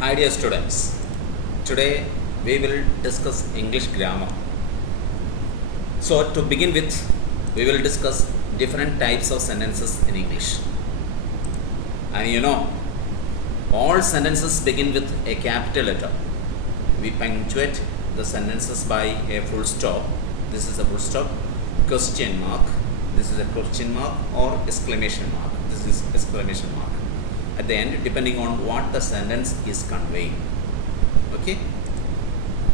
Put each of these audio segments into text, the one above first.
Hi dear students, today we will discuss English grammar. So to begin with, we will discuss different types of sentences in English. And all sentences begin with a capital letter. We punctuate the sentences by a full stop. This is a full stop, question mark, this is a question mark, or exclamation mark. This is exclamation mark at the end, depending on what the sentence is conveying. Okay?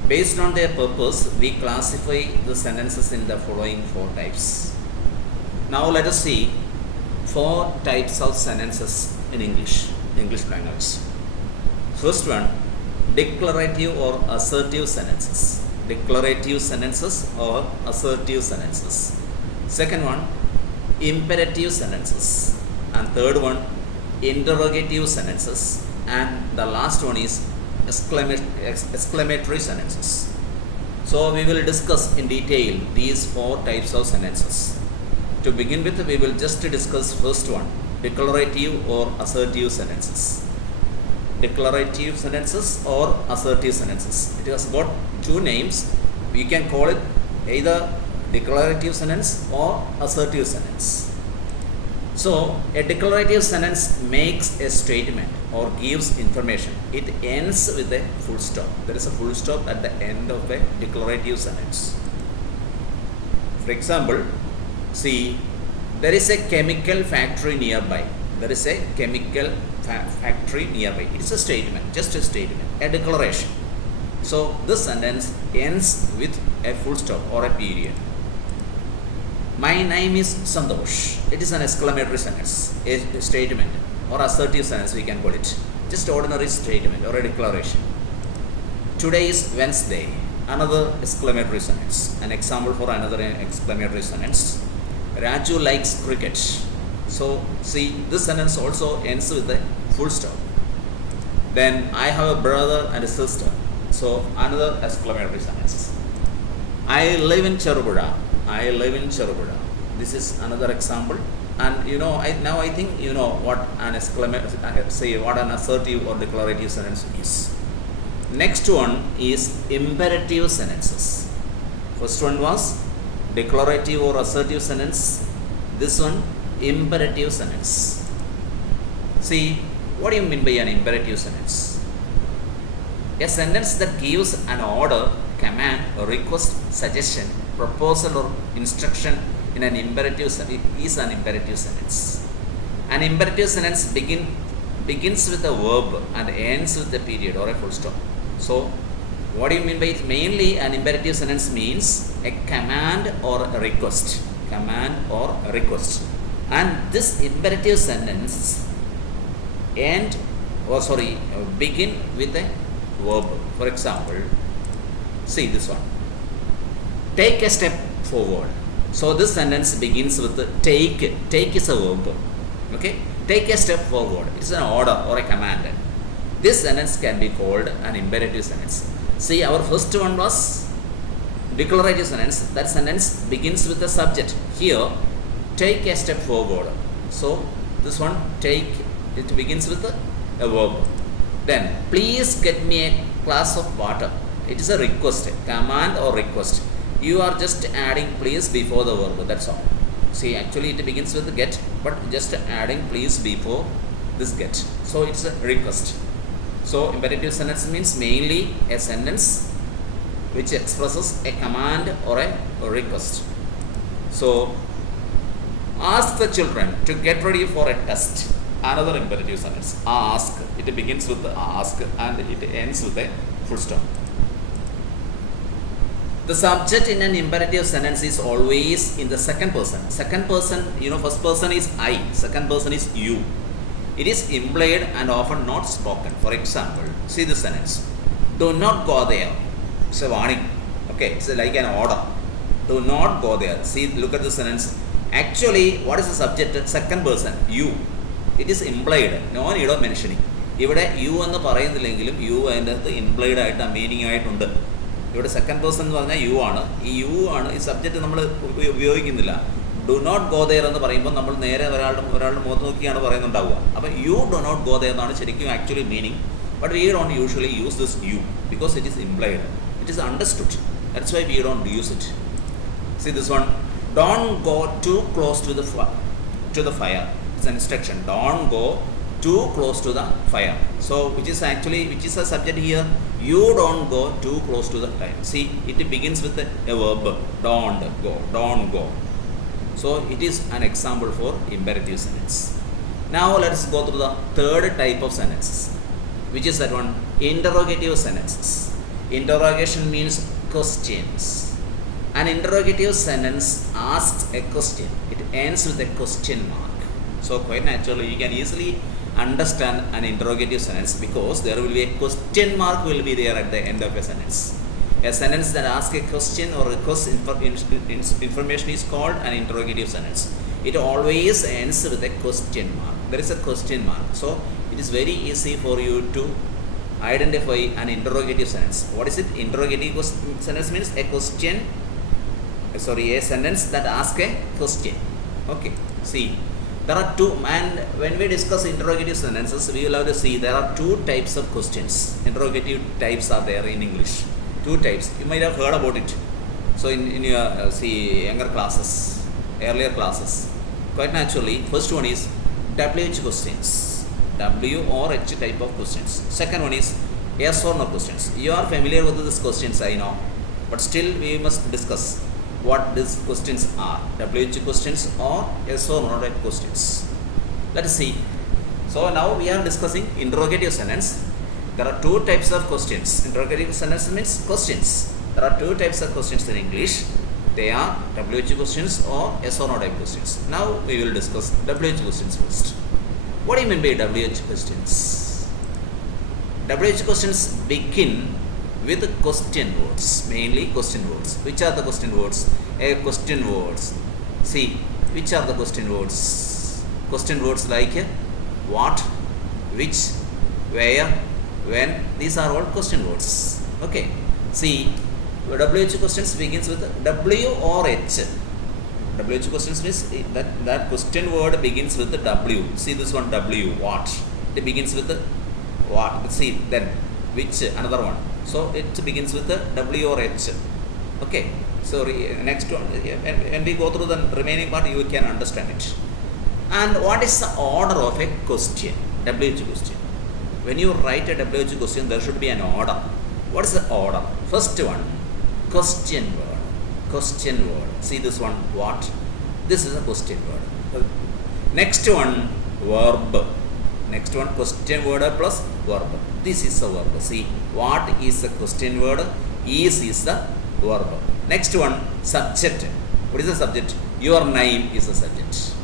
Based on their purpose, we classify the sentences in the following 4 types. Now let us see 4 types of sentences in English language. First one, declarative or assertive sentences. Declarative sentences or assertive sentences. Second one, imperative sentences. And third one, interrogative sentences. And the last one is exclamatory sentences. So we will discuss in detail these 4 types of sentences. To begin with, we will just discuss first one, declarative or assertive sentences. Declarative sentences or assertive sentences. It has got 2 names. We can call it either declarative sentence or assertive sentence. So, a declarative sentence makes a statement or gives information. It ends with a full stop. There is a full stop at the end of a declarative sentence. For example, see, there is a chemical factory nearby. There is a chemical factory nearby. It is a statement, just a statement, a declaration. So, this sentence ends with a full stop or a period. My name is Santosh. It is an exclamatory sentence, a statement or assertive sentence we can call it. Just ordinary statement or a declaration. Today is Wednesday. Another exclamatory sentence. An example for another exclamatory sentence. Raju likes cricket. So see, this sentence also ends with a full stop. Then I have a brother and a sister. So another exclamatory sentence. I live in Cherubura. I live in Cherubura. This is another example. And I think what an what an assertive or declarative sentence is. Next one is imperative sentences. First one was declarative or assertive sentence. This one, imperative sentence. See, what do you mean by an imperative sentence? A sentence that gives an order, command, or request, suggestion, proposal or instruction in an imperative is an imperative sentence. An imperative sentence begins with a verb and ends with a period or a full stop. So, what do you mean by it? Mainly, an imperative sentence means a command or a request. Command or a request. And this imperative sentence begin with a verb. For example, see this one. Take a step forward. So this sentence begins with the take. Take is a verb. Okay? Take a step forward. It's an order or a command. This sentence can be called an imperative sentence. See, our first one was declarative sentence. That sentence begins with the subject. Here, take a step forward. So this one, take, it begins with a verb. Then, please get me a glass of water. It is a request, command or request. You are just adding please before the verb, that's all. See, actually it begins with get, but just adding please before this get. So it's a request. So imperative sentence means mainly a sentence which expresses a command or a request. So, ask the children to get ready for a test. Another imperative sentence. Ask. It begins with the ask and it ends with a full stop. The subject in an imperative sentence is always in the second person. Second person, first person is I, second person is you. It is implied and often not spoken. For example, see this sentence. Do not go there. It's a warning. Okay, it's like an order. Do not go there. See, look at the sentence. Actually, what is the subject? Second person, you. It is implied. No need of mentioning. ഇവിടെ U എന്ന് പറയുന്നില്ലെങ്കിലും U അതിൻ്റെ അകത്ത് implied ആയിട്ട് ആ meaning ആയിട്ടുണ്ട്. ഇവിടെ second person എന്ന് പറഞ്ഞാൽ യു ആണ്. ഈ യു ആണ് ഈ സബ്ജക്റ്റ് നമ്മൾ ഉപയോഗിക്കുന്നില്ല. ഡു നോട്ട് ഗോ ദെയർ എന്ന് പറയുമ്പോൾ നമ്മൾ നേരെ ഒരാളുടെ മുഖത്ത് നോക്കിയാണ് പറയുന്നുണ്ടാവുക. അപ്പോൾ you do not go there എന്നാണ് ശരിക്കും actually meaning. But we don't usually use this you because it is implied. It is understood. That's why we don't use it. See this one. Don't go too close to the fire. It's an instruction. Don't go too close to the fire. So which is a subject here? You don't go too close to the fire. See, it begins with a verb. Don't go. So it is an example for imperative sentence. Now let us go through the third type of sentences, which is that one, interrogative sentences. Interrogation means questions. An interrogative sentence asks a question. It ends with a question mark. So quite naturally, you can easily understand an interrogative sentence because there will be a question mark will be there at the end of a sentence. A sentence that asks a question or requests information is called an interrogative sentence. It always ends with a question mark. There is a question mark. So it is very easy for you to identify an interrogative sentence. What is it? Interrogative sentence means a sentence that asks a question. Okay. See, there are two, and when we discuss interrogative sentences, we will have to see there are two types of questions. Interrogative types are there in English. Two types. You might have heard about it. So in your younger classes, earlier classes, quite naturally, first one is WH questions, W or H type of questions. Second one is yes or no questions. You are familiar with these questions, I know, but still we must discuss what these questions are. WH questions or yes or no type questions. Let us see. So now we are discussing interrogative sentence. There are two types of questions. Interrogative sentence means questions. There are two types of questions in English. They are WH questions or yes or no type questions. Now we will discuss WH questions first. What do you mean by WH questions? WH questions begin with question words, mainly question words. Which are the question words? Question words. See, which are the question words? Question words like what, which, where, when. These are all question words. Okay. See, WH questions begins with W or H. WH questions means that question word begins with the W. See this one, W, what. It begins with the what. See, then which, another one. So it begins with the W or H. Okay. So next one, when we go through the remaining part, you can understand it. And what is the order of a question? WH question. When you write a WH question, there should be an order. What is the order? First one, question word. Question word. See this one, what? This is a question word. Next one, verb. Next one, question word plus verb. This is a verb. See, what is the question word? Is the verb. Next one, subject. What is the subject? Your name is the subject.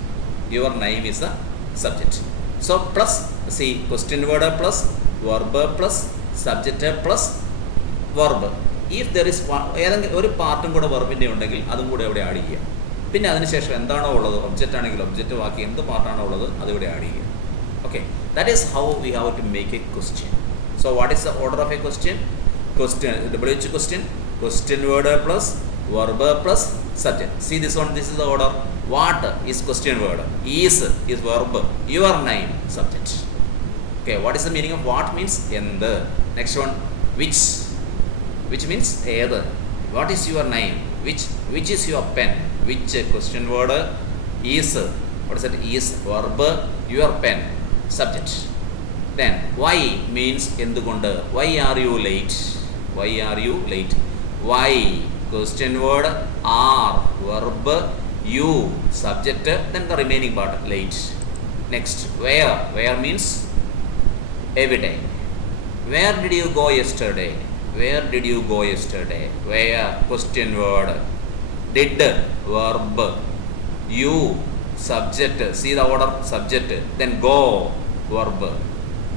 Your name is the subject. So plus, see, question word plus verb plus subject plus verb. If there is ഒരു പാർട്ടും കൂടെ വെർബിൻ്റെ ഉണ്ടെങ്കിൽ അതും കൂടെ ഇവിടെ add ചെയ്യുക. പിന്നെ അതിനുശേഷം എന്താണോ ഉള്ളത്, ഒബ്ജക്റ്റ് ആണെങ്കിൽ ഒബ്ജക്റ്റ് ബാക്കി എന്ത് പാർട്ടാണോ ഉള്ളത് അതിവിടെ ആഡ് ചെയ്യുക. Okay, that is how we have to make a question. So what is the order of a question? Question, WH question, question word plus verb plus subject. See this one, this is the order. What is question word? Is verb. Your name, subject. Okay, what is the meaning of what means? Endu. Next one, which means either. What is your name? Which is your pen? Which question word? Is. What is that? Is verb. Your pen, subject. Then why means endukondu. Why are you late? Why are you late? Why, question word, are, verb, you, subject, then the remaining part, late. Next, where means every day. Where did you go yesterday? Where did you go yesterday? Where, question word, did, verb, you, subject. See the order, subject, then go, verb.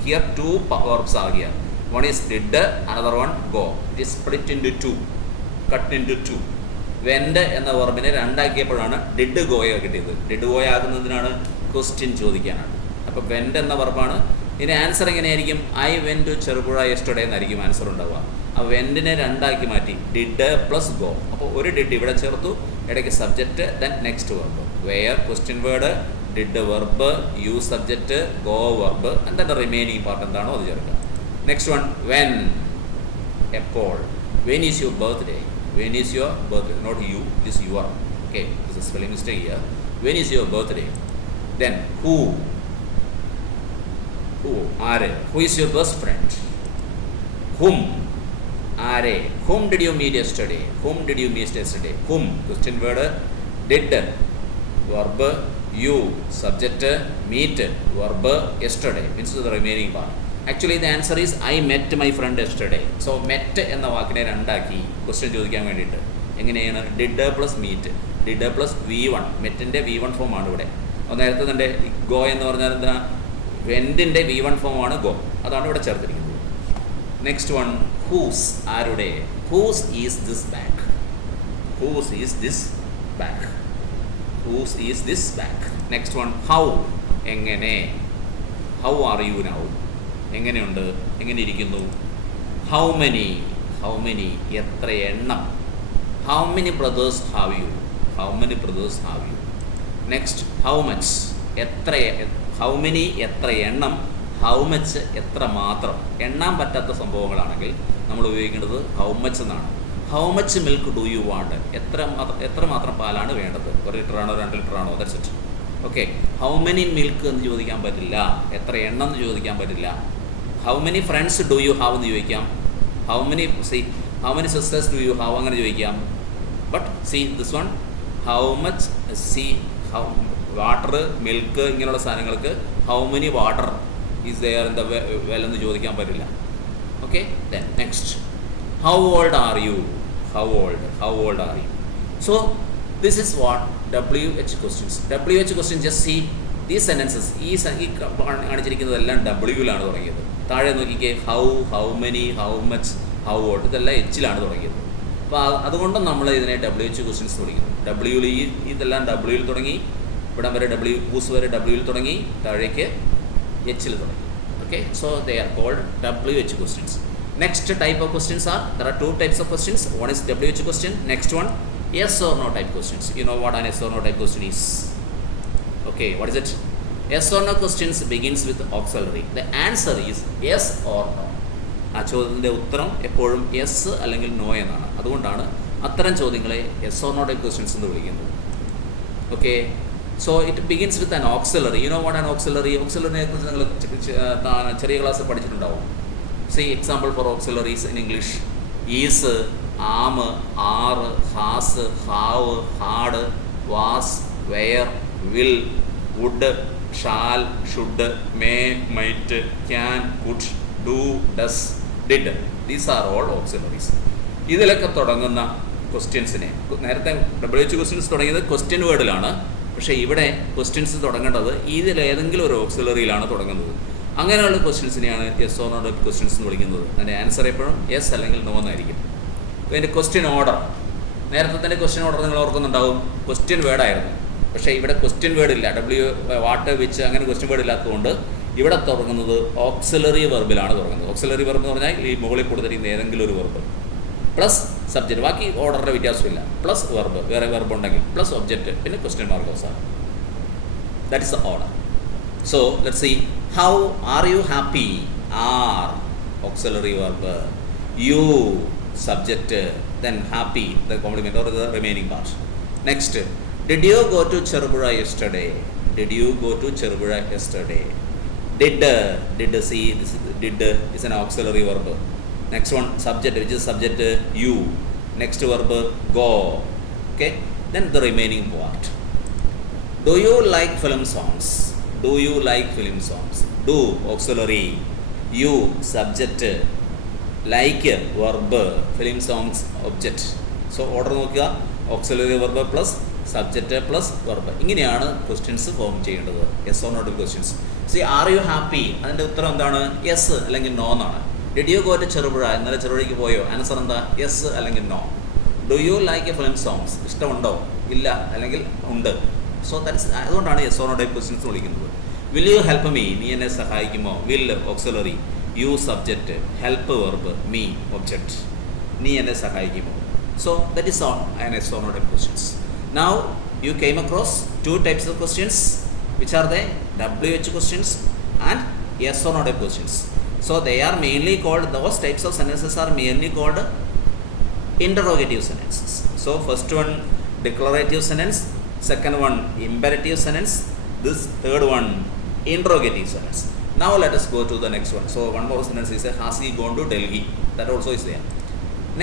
Here two verbs are here. One is did, another one go. It is split into two, cut into two. Went എന്ന വെർബിനെ രണ്ടാക്കിയപ്പോഴാണ് did ഗോയ കിട്ടിയത്. Did ഗോയ ആകുന്നതിനാണ് question ചോദിക്കാനാണ്. അപ്പോൾ went എന്ന വെർബാണ്. ഇതിന് ആൻസർ എങ്ങനെയായിരിക്കും? I went to Cherupuzha yesterday എന്നായിരിക്കും ആൻസർ ഉണ്ടാവുക. ആ വെൻറ്റിനെ രണ്ടാക്കി മാറ്റി ഡിഡ് പ്ലസ് ഗോ. അപ്പോൾ ഒരു ഡിഡ് ഇവിടെ ചേർത്തു, ഇടയ്ക്ക് subject, then next verb. Where question word, did verb, you subject, go verb, and then remaining part എന്താണോ അത് ചേർക്കുക. Next one, when, എപ്പോൾ. When is your birthday? When is your birthday? Not you, it is your. Okay, this is spelling mistake here. When is your birthday? Then who? Who? ആര്? Who is your best friend? Whom? ആരെ? Whom did you meet yesterday? Whom did you meet yesterday? Whom, question word. Did, verb. You, subject. Meet, verb. Yesterday means the remaining part. Actually the answer is I met my friend yesterday. So met എന്ന വാക്കിനെ രണ്ടാക്കി question ചോദിക്കാൻ വേണ്ടിയിട്ട് എങ്ങനെയാണ്? Did plus meet, did plus V1. മെറ്റിൻ്റെ V1 form ആണ് ഇവിടെ. നേരത്തെ തന്നെ ഗോ എന്ന് പറഞ്ഞാൽ എന്താ? വെൻറ്റിൻ്റെ V1 ഫോം ആണ് ഗോ, അതാണ് ഇവിടെ ചേർത്തിരിക്കുന്നത്. നെക്സ്റ്റ് വൺ, ഹൂസ്, ആരുടെ? Whose is this bag? Whose is this bag? Whose is this bag? Next one, how, എങ്ങനെ? How are you now? എങ്ങനെയുണ്ട്, എങ്ങനെ ഇരിക്കുന്നു? ഹൗ മെനി, ഹൗ മെനി, എത്ര എണ്ണം? How many brothers have you? How many brothers have you? Next, how much, എത്ര? How many എത്ര എണ്ണം, how much എത്ര മാത്രം. എണ്ണാൻ പറ്റാത്ത സംഭവങ്ങളാണെങ്കിൽ നമ്മൾ ഉപയോഗിക്കേണ്ടത് ഹൗ മച്ച് എന്നാണ്. How much milk do you want, എത്ര മാത്രം പാലാണ് വേണ്ടത്? 1 ലിറ്ററാണോ 2 ലിറ്ററാണോ? That's it. Okay. How many milk എന്ന് ചോദിക്കാൻ പറ്റില്ല, എത്ര എണ്ണം എന്ന് ചോദിക്കാൻ പറ്റില്ല. How many friends do you have എന്ന് ചോദിക്കാം. How many sisters do you have അങ്ങനെ ചോദിക്കാം. But see this one, how much, how water, milk ഇങ്ങനെയുള്ള സാധനങ്ങൾക്ക് how many water is there in the well എന്ന് ചോദിക്കാൻ പറ്റില്ല. Okay. Then next, how old are you? How old are you? So this is what WH questions. WH question, just see these sentences. ഈ കാണിച്ചിരിക്കുന്നതെല്ലാം W-ലാണ് തുടങ്ങിയത്. താഴെ നോക്കിക്കേ, how many, how much, how old, ഇതെല്ലാം H-ലാണ് തുടങ്ങിയത്. അപ്പോൾ അതുകൊണ്ട് നമ്മൾ ഇതിനെ WH ക്വസ്റ്റ്യൻസ് തുടങ്ങിയത്. W-ൽ ഇതെല്ലാം W-ൽ തുടങ്ങി, ഇവിടം വരെ ഹൂസ് വരെ W-ൽ തുടങ്ങി, താഴേക്ക് H-ൽ തുടങ്ങി. Okay. So they are called WH questions. Next type of questions are, there are 2 types of questions. One is WH question. Next one, yes or no type questions. You know what an yes or no type question is? Okay, what is it? Yes or no questions begins with auxiliary. The answer is yes or no. ആ ചോദ്യത്തിൻ്റെ ഉത്തരം എപ്പോഴും yes അല്ലെങ്കിൽ no എന്നാണ്. അതുകൊണ്ടാണ് അത്തരം ചോദ്യങ്ങളെ yes or no type questions എന്ന് വിളിക്കുന്നത്. Okay. So it begins with an auxiliary. You know what an auxiliary? ഓക്സിലറിനെ കുറിച്ച് നിങ്ങൾ ചെറിയ ക്ലാസ് പഠിച്ചിട്ടുണ്ടാവും. See example for auxiliaries in English: is, am, are, has, have, had, was, were, will, would, shall, should, may, might, can, could, do, does, did. These are all auxiliaries. ഇതിലൊക്കെ തുടങ്ങുന്ന ക്വസ്റ്റ്യൻസിനെ, നേരത്തെ WH questions തുടങ്ങിയത് question വേർഡിലാണ്, പക്ഷേ ഇവിടെ questions തുടങ്ങേണ്ടത് ഇതിലേതെങ്കിലും ഒരു ഓക്സിലറിയിലാണ് തുടങ്ങുന്നത്. അങ്ങനെയുള്ള ക്വസ്റ്റ്യൻസിനെയാണ് yes or no type questions എന്ന് വിളിക്കുന്നത്. അതിൻ്റെ ആൻസർ എപ്പോഴും യെസ് അല്ലെങ്കിൽ നോ എന്നായിരിക്കും. അപ്പോൾ ഇതിൻ്റെ ക്വസ്റ്റ്യൻ ഓർഡർ, നേരത്തെ തന്നെ ക്വസ്റ്റ്യൻ ഓർഡർ നിങ്ങൾ ഓർക്കുന്നുണ്ടാവും. ക്വസ്റ്റ്യൻ വേർഡായിരുന്നു, പക്ഷേ ഇവിടെ ക്വസ്റ്റ്യൻ വേർഡ് ഇല്ല. വാട്ട്, വിച്ച് അങ്ങനെ ക്വസ്റ്റ്യൻ വേർഡ് ഇല്ലാത്തതുകൊണ്ട് ഇവിടെ തുടങ്ങുന്നത് ഓക്സിലറി വെർബിലാണ് തുടങ്ങുന്നത്. ഓക്സിലറി വെർബ് എന്ന് പറഞ്ഞാൽ ഈ മുകളിൽ കൊടുത്തിരിക്കുന്ന ഏതെങ്കിലും ഒരു വെർബ് പ്ലസ് സബ്ജക്റ്റ്, ബാക്കി ഓർഡറിൻ്റെ വ്യത്യാസമില്ല. പ്ലസ് വെർബ്, വേറെ വെർബ് ഉണ്ടെങ്കിൽ പ്ലസ് ഒബ്ജക്റ്റ്, പിന്നെ ക്വസ്റ്റ്യൻ മാർക്ക് അവസാനം. That is the order. So let's see. How are you happy? Are, auxiliary verb. You, subject. Then happy, the complement or the remaining part. Next, did you go to Cherubura yesterday? Did you go to Cherubura yesterday? Did, see, this is, did is an auxiliary verb. Next one, subject, which is subject, you. Next verb, go. Okay. Then the remaining part. Do you like film songs? Do you like film songs? Do, auxiliary. You, subject. Like, verb. Film songs, object. So order നോക്കുക, auxiliary verb plus subject plus verb. ഇങ്ങനെയാണ് questions form ചെയ്യേണ്ടത്. Yes or no questions. See, are you happy? അതിൻ്റെ ഉത്തരം എന്താണ്? Yes അല്ലെങ്കിൽ no എന്നാണ്. Did you go to Cherupuzha? ഇന്നലെ ചെറുപുഴയ്ക്ക് പോയോ? ആൻസർ എന്താ? യെസ് അല്ലെങ്കിൽ no. Do you like a film songs? ഇഷ്ടമുണ്ടോ? ഇല്ല അല്ലെങ്കിൽ ഉണ്ട്. സോ ദാറ്റ്സ്, അതുകൊണ്ടാണ് yes or no type questions വിളിക്കുന്നത്. Will you help me? നീ എന്നെ സഹായിക്കുമോ? Will, auxiliary. You, subject. Help, verb. Me, object. നീ എന്നെ സഹായിക്കുമോ? So that is on an yes or no type questions. Now you came across 2 types of questions, which are the WH questions and yes or no type questions. So they are mainly called, those types of sentences are mainly called interrogative sentences. So first one declarative sentence, second one imperative sentence, this third one interrogative sentence. Now let us go to the next one. So one more sentence is has he gone to Delhi? That also is there.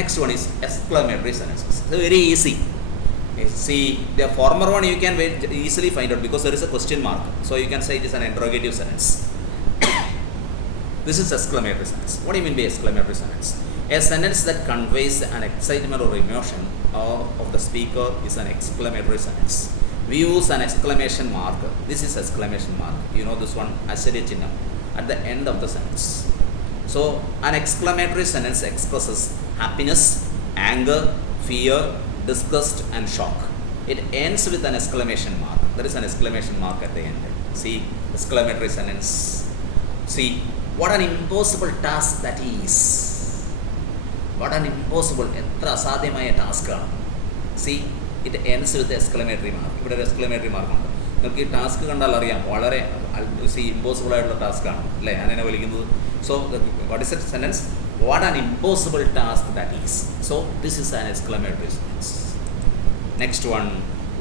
Next one is exclamatory sentences. So very easy. See, the former one you can very easily find out because there is a question mark. So you can say it is an interrogative sentence. This is exclamatory sentence. What do you mean by exclamatory sentence? A sentence that conveys an excitement or emotion of the speaker is an exclamatory sentence. We use an exclamation mark. This is exclamation mark. You know this one, Ashwarya Chinnam, at the end of the sentence. So an exclamatory sentence expresses happiness, anger, fear, disgust and shock. It ends with an exclamation mark. There is an exclamation mark at the end. See, exclamatory sentence. See, what an impossible task that is. What an impossible, etra asadhyamaya task aanu. See, it ends with exclamatory mark. ഇവിടെ ഒരു exclamatory mark ഉണ്ട്. നിങ്ങൾക്ക് ഈ task കണ്ടാൽ അറിയാം വളരെ impossible ആയിട്ടുള്ള task ആണ് അല്ലേ ഞാനെന്നെ വിളിക്കുന്നത്. So what is A sentence? What an impossible task that is. So this is an exclamatory sentence. Next one,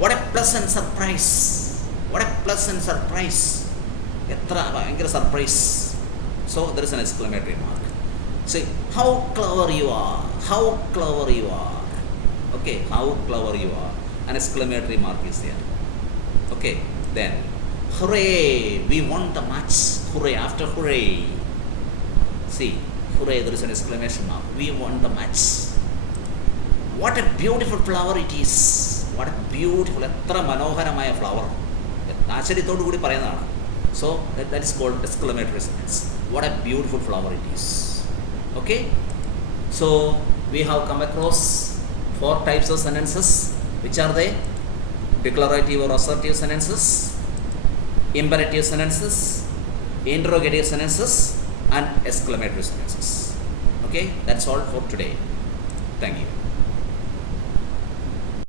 what a pleasant surprise. What a pleasant surprise. എത്ര ഭയങ്കര surprise. So there is an exclamatory mark. Say, how clever you are. How clever you are. Okay, how clever you are. An exclamatory mark is there. Okay, then hooray, we won the match. Hooray, after hooray. See, hooray, there is an exclamation mark. We won the match. What a beautiful flower it is. What a beautiful, എത്ര മനോഹരമായ flower. ആശ്ചര്യത്തോടു കൂടി പറയുന്നതാണ്. So that is called exclamatory sentence. What a beautiful flower it is. Okay, so we have come across 4 types of sentences. Which are they? Declarative or assertive sentences, imperative sentences, interrogative sentences and exclamatory sentences. Okay, that's all for today. Thank you.